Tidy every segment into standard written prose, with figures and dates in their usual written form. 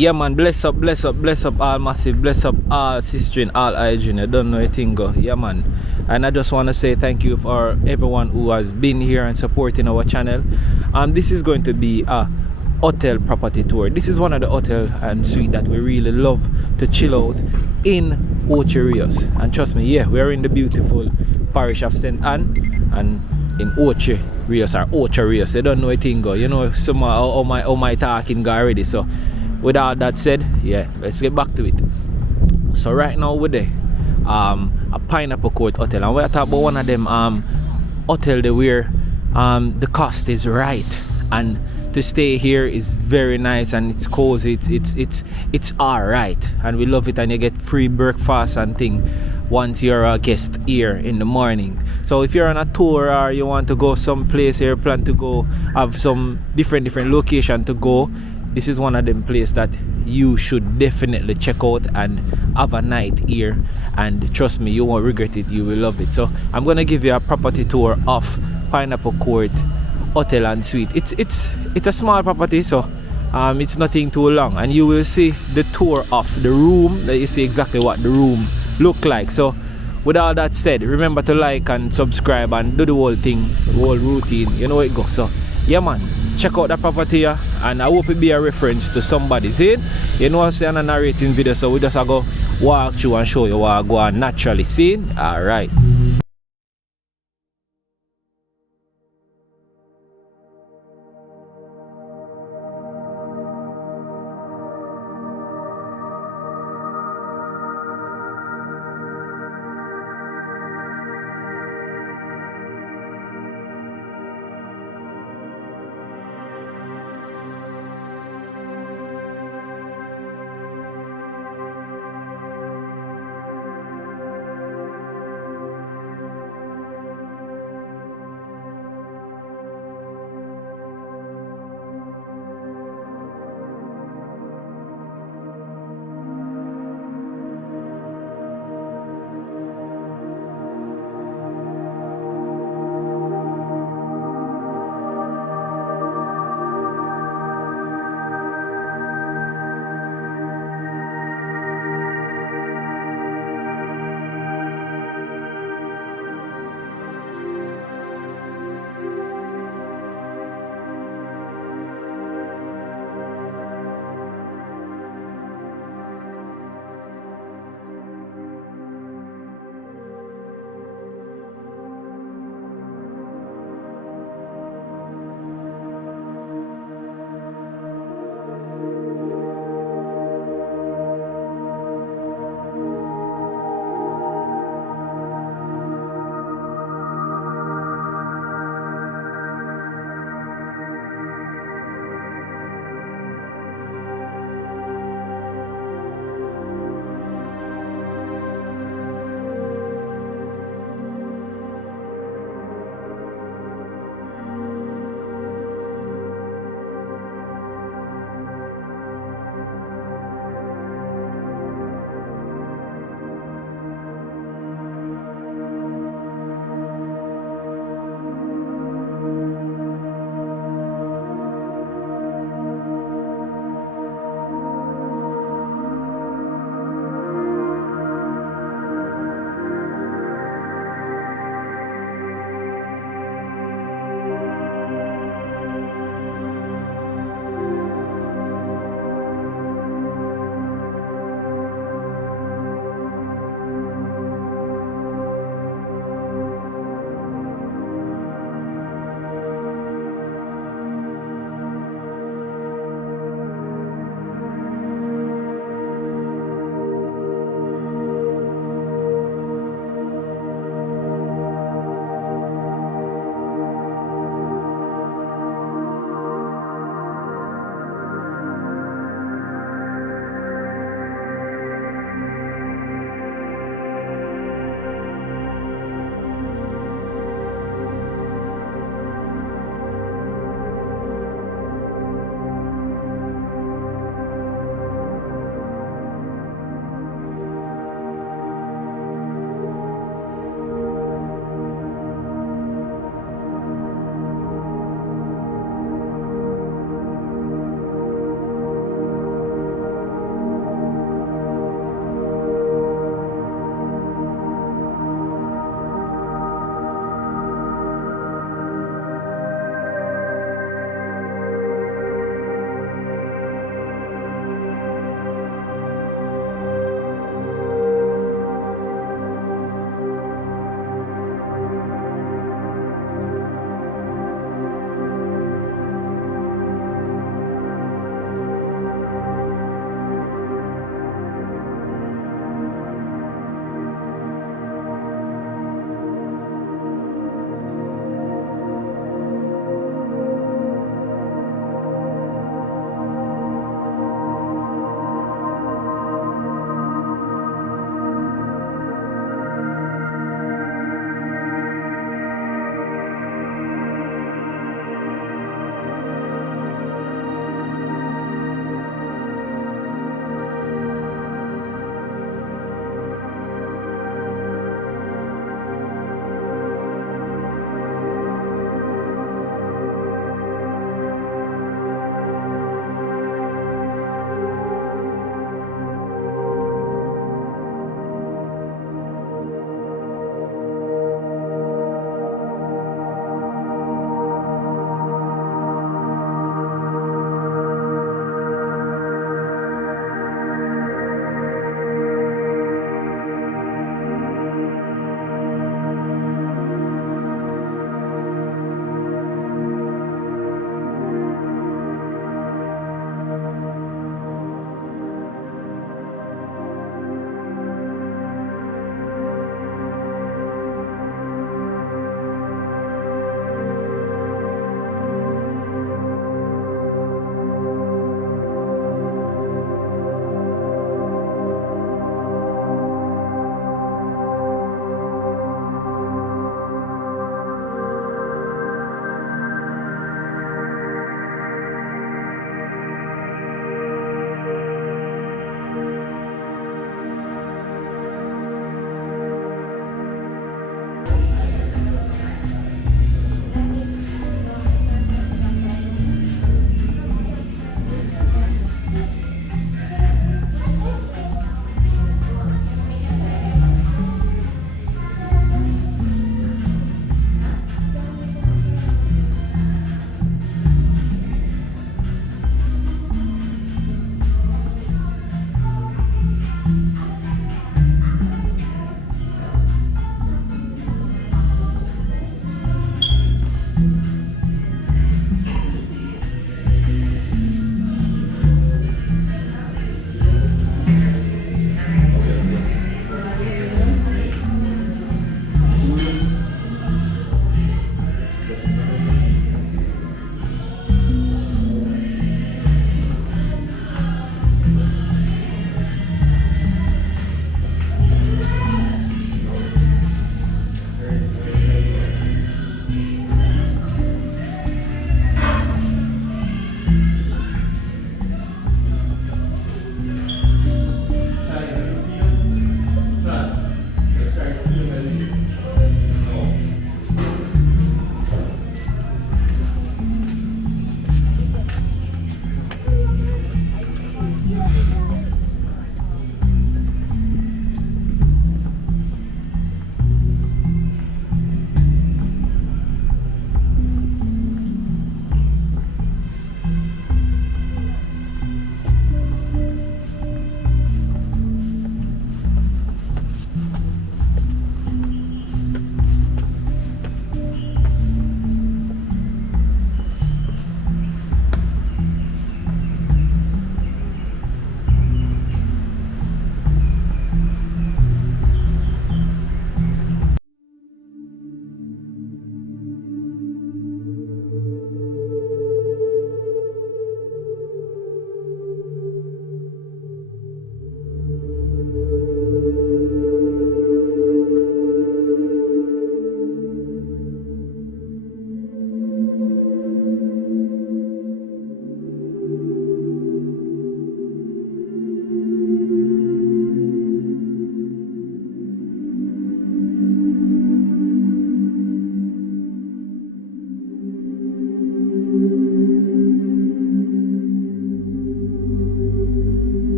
Yeah man, bless up, bless up, bless up all massive, bless up all sister and all hygiene. I don't know a thing go. Yeah man. And I just want to say thank you for everyone who has been here and supporting our channel. This is going to be a hotel property tour. This is one of the hotel and suite that we really love to chill out in Ocho Rios. And trust me, yeah, we're in the beautiful parish of St. Anne and in Ocho Rios or Ocho Rios. I don't know a thing go. You know some how my talking go already. So with all that said, yeah, let's get back to it. So right now we're there a Pineapple Court hotel, and we're talking about one of them hotel there where the cost is right, and to stay here is very nice and it's cozy. It's all right, and we love it. And you get free breakfast and thing once you're a guest here in the morning. So if you're on a tour or you want to go someplace here, plan to go have some different location to go, this is one of them places that you should definitely check out and have a night here, and trust me, you won't regret it. You will love it. So I'm gonna give you a property tour of Pineapple Court Hotel and Suite. It's a small property, so it's nothing too long, and you will see the tour of the room. That you see exactly what the room look like. So with all that said, remember to like and subscribe and do the whole thing, the whole routine. You know how it goes. So yeah man, check out that property here, and I hope it be a reference to somebody. See, you know I'm saying, a narrating video, so we just go walk through and show you what I go on naturally. See, alright.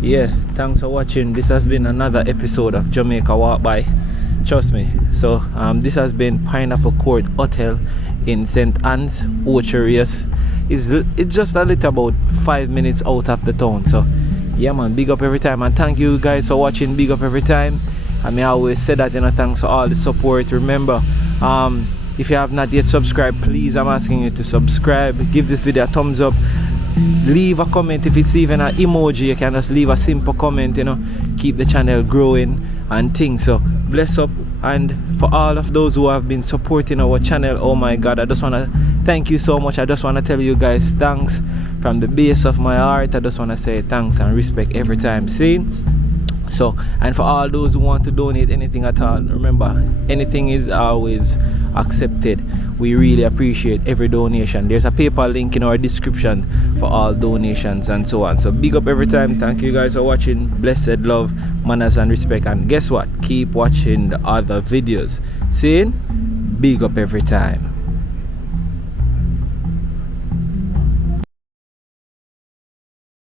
yeah, thanks for watching. This has been another episode of Jamaica Walk By. Trust me. So this has been Pineapple Court Hotel in St. Anne's, Ocherius. It's just a little about 5 minutes out of the town. So yeah man, big up every time, and thank you guys for watching. Big up every time. I mean, I always say that, thanks for all the support. Remember, if you have not yet subscribed, please, I'm asking you to subscribe. Give this video a thumbs up. Leave a comment. If it's even an emoji, you can just leave a simple comment, keep the channel growing and things. So bless up. And for all of those who have been supporting our channel, oh my god, I just want to thank you so much. I just want to tell you guys thanks from the base of my heart. I just want to say thanks and respect every time. See? So, and for all those who want to donate anything at all, remember, anything is always accepted. We really appreciate every donation. There's a PayPal link in our description for all donations and so on. So big up every time. Thank you guys for watching. Blessed love, manners and respect. And guess what? Keep watching the other videos. See? Big up every time.